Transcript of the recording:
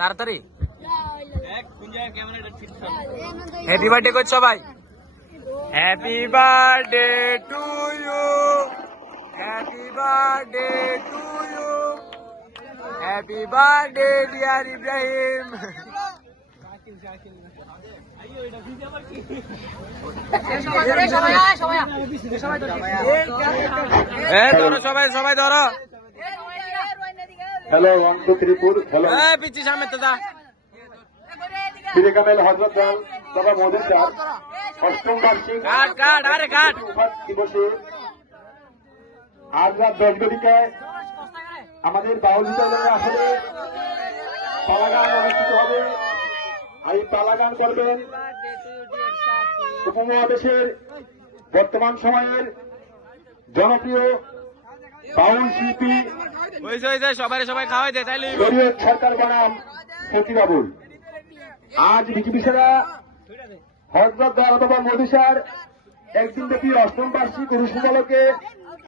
তাড়াতাড়ি happy birthday করছ সবাই। Happy birthday to you, happy birthday to you, happy birthday dear Ibrahim. ধরো সবাই, সবাই ধরো। হ্যালো 1 2 3 4 হ্যালো পিচ্ছি সামনে তো যা। ফিরে কামেল হযরত বাবা মোদের চার অষ্টম বার্ষিক দিবসে আজ রাত 10 ঘটিকায় আমাদের বাউল বিদ্যালয়ে আসলে পালাগান অনুষ্ঠিত হবে। এই পালাগান করবেন উপমহাদেশের বর্তমান সময়ের জনপ্রিয় বাউল শিল্পী সবাই খাওয়াই দেয় তাইলে শরীয়ত সরকার বনাম সচিবাবুল। আজ বিজেপিরা হযরত বাবা মধুসার একদিন ব্যাপী অষ্টম বার্ষিক অনুষ্ঠানকে